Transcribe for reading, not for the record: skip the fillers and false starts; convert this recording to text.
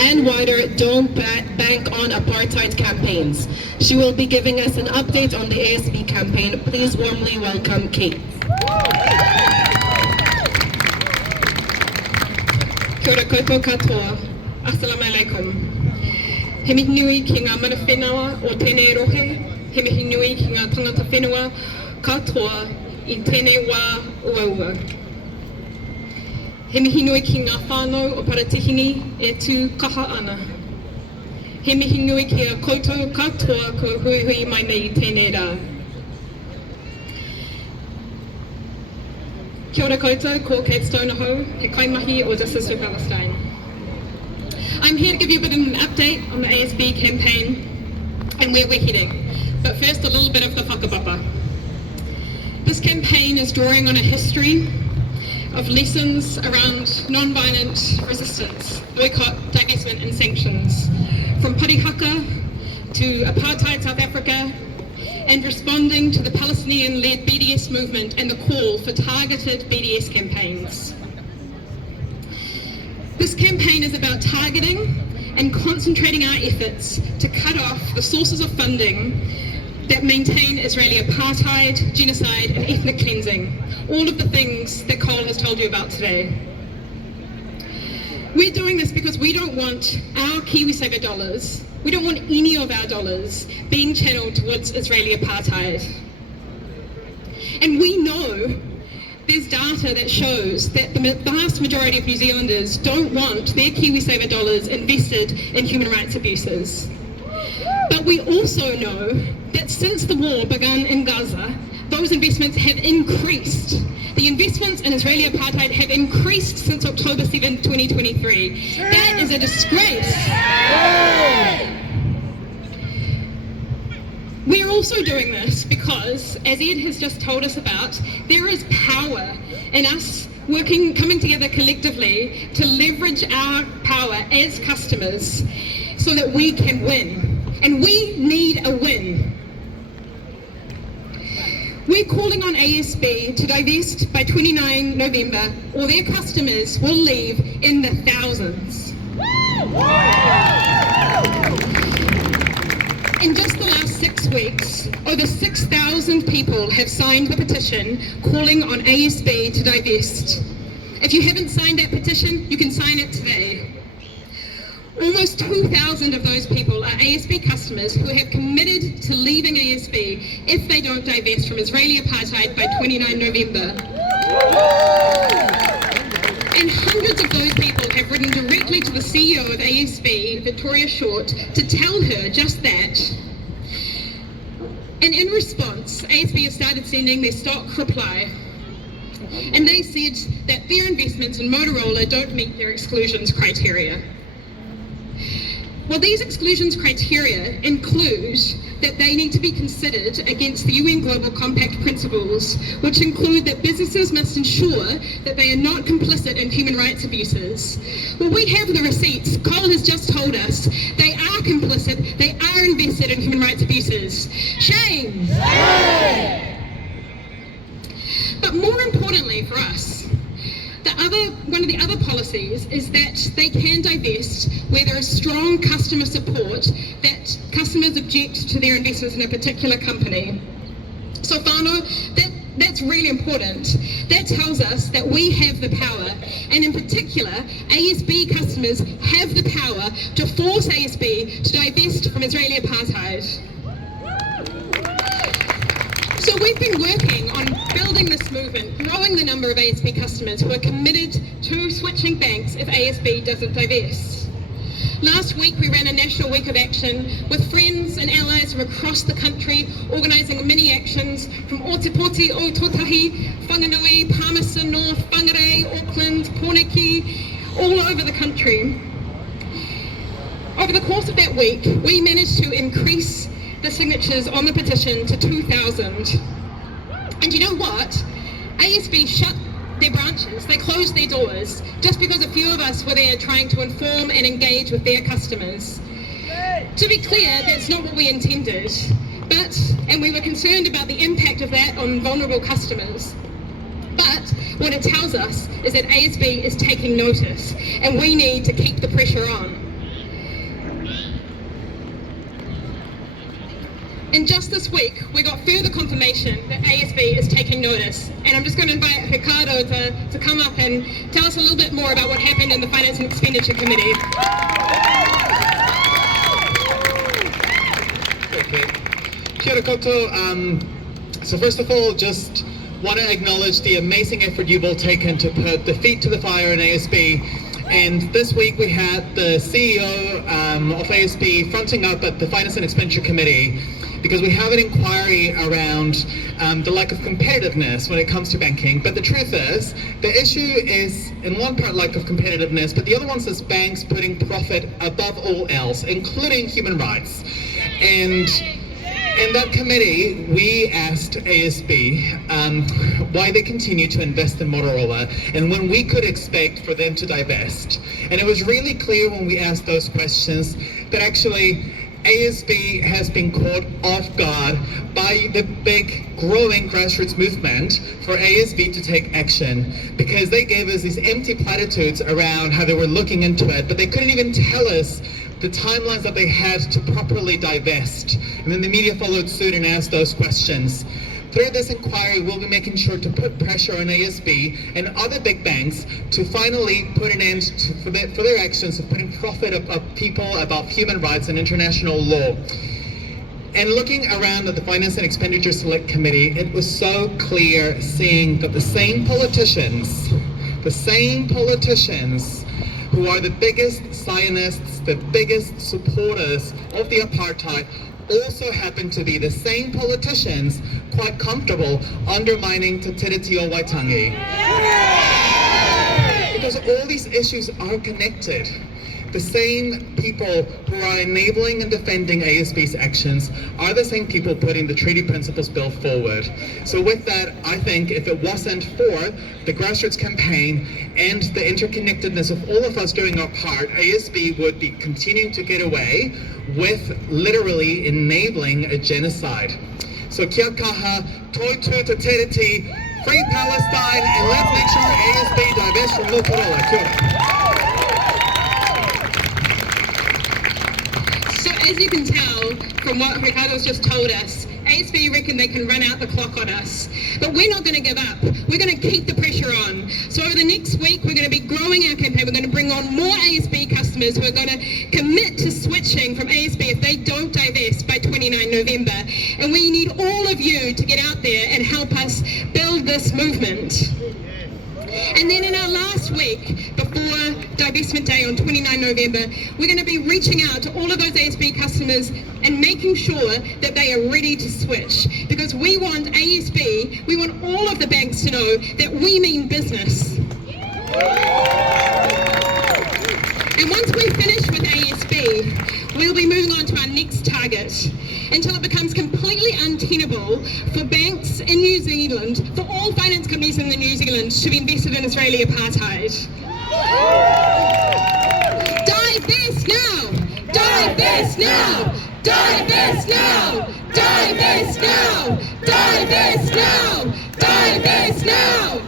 and wider Don't Bank on Apartheid campaigns. She will be giving us an update on the ASB campaign. Please warmly welcome Kate. Kia ora koutou katoa. Assalamu alaikum. He mihi nui ki ngā mana whenua o tēnei rohe. He mihi nui ki ngā tangata whenua katoa I tēnei wā ua. He mihi nui ki ngā whānau o Paratihini e tū kaha ana. He mihi nui ki a koutou katoa ko hui hui mai nei tēnei rā. Kia ora koutou, ko Kate Stoneho, he kaimahi o Justice for Palestine. I'm here to give you a bit of an update on the ASB campaign and where we're heading. But first, a little bit of the whakapapa. This campaign is drawing on a history of lessons around non-violent resistance, boycott, divestment and sanctions, from Parihaka to apartheid South Africa, and responding to the Palestinian-led BDS movement and the call for targeted BDS campaigns. This campaign is about targeting and concentrating our efforts to cut off the sources of funding that maintain Israeli apartheid, genocide and ethnic cleansing, all of the things that Cole has told you about today. We're doing this because we don't want our KiwiSaver dollars, we don't want any of our dollars being channeled towards Israeli apartheid. And we know there's data that shows that the vast majority of New Zealanders don't want their KiwiSaver dollars invested in human rights abuses. But we also know that since the war began in Gaza, those investments have increased. The investments in Israeli apartheid have increased since October 7, 2023. That is a disgrace. We're also doing this because, as Ed has just told us about, there is power in us coming together collectively to leverage our power as customers so that we can win. And we need a win. We're calling on ASB to divest by 29 November or their customers will leave in the thousands. In just the last 6 weeks, over 6,000 people have signed the petition calling on ASB to divest. If you haven't signed that petition, you can sign it today. Almost 2,000 of those people are ASB customers who have committed to leaving ASB if they don't divest from Israeli apartheid by 29 November. And hundreds of those people have written directly to the CEO of ASB, Victoria Short, to tell her just that. And in response, ASB has started sending their stock reply. And they said that their investments in Motorola don't meet their exclusions criteria. Well, these exclusions criteria include that they need to be considered against the UN Global Compact principles, which include that businesses must ensure that they are not complicit in human rights abuses. Well, we have the receipts. Cole has just told us they are complicit, they are invested in human rights abuses. Shame! But more importantly for us, one of the other policies is that they can divest where there is strong customer support, that customers object to their investments in a particular company. So whānau, that's really important. That tells us that we have the power, and in particular, ASB customers have the power to force ASB to divest from Israeli apartheid. So we've been working on building this movement, growing the number of ASB customers who are committed to switching banks if ASB doesn't divest. Last week we ran a national week of action with friends and allies from across the country, organising mini actions from Otepoti, Ototahi, Whanganui, Palmerston North, Whangarei, Auckland, Porniki, all over the country. Over the course of that week, we managed to increase the signatures on the petition to 2,000. And you know what? ASB shut their branches, they closed their doors, just because a few of us were there trying to inform and engage with their customers. To be clear, that's not what we intended, and we were concerned about the impact of that on vulnerable customers. But what it tells us is that ASB is taking notice, and we need to keep the pressure on. And just this week, we got further confirmation that ASB is taking notice. And I'm just going to invite Ricardo to come up and tell us a little bit more about what happened in the Finance and Expenditure Committee. Okay. Kia ora koutou. So first of all, just want to acknowledge the amazing effort you've all taken to put the feet to the fire in ASB. And this week we had the CEO of ASB fronting up at the Finance and Expenditure Committee because we have an inquiry around the lack of competitiveness when it comes to banking. But the truth is, the issue is in one part lack of competitiveness, but the other one is banks putting profit above all else, including human rights. And in that committee, we asked ASB why they continue to invest in Motorola and when we could expect for them to divest. And it was really clear when we asked those questions that actually ASB has been caught off guard by the big growing grassroots movement for ASB to take action, because they gave us these empty platitudes around how they were looking into it, but they couldn't even tell us the timelines that they had to properly divest. And then the media followed suit and asked those questions. Through this inquiry, we'll be making sure to put pressure on ASB and other big banks to finally put an end for their actions of putting profit above people, above human rights and international law. And looking around at the Finance and Expenditure Select Committee, it was so clear seeing that the same politicians who are the biggest Zionists, the biggest supporters of the apartheid, also happen to be the same politicians quite comfortable undermining Te Tiriti o Waitangi. Because all these issues are connected. The same people who are enabling and defending ASB's actions are the same people putting the Treaty Principles Bill forward. So with that, I think if it wasn't for the grassroots campaign and the interconnectedness of all of us doing our part, ASB would be continuing to get away with literally enabling a genocide. So kia kaha, toi tu te tiriti, free Palestine, and let's make sure ASB divests from Motorola. Kia ora. So as you can tell from what Ricardo's just told us, ASB reckon they can run out the clock on us. But we're not going to give up. We're going to keep the pressure on. So over the next week, we're going to be growing our campaign. We're going to bring on more ASB customers who are going to commit to switching from ASB if they don't divest by 29 November. And we need all of you to get out there and help us build this movement. And then in our last week, before Divestment Day on 29 November, we're going to be reaching out to all of those ASB customers and making sure that they are ready to switch. Because we want ASB, we want all of the banks to know that we mean business. And once we finish with ASB, we'll be moving on to our next target until it becomes completely untenable for banks in New Zealand, for all finance companies in New Zealand to be invested in Israeli apartheid. Divest now! Divest now! Divest now! Divest now! Divest now! Divest now!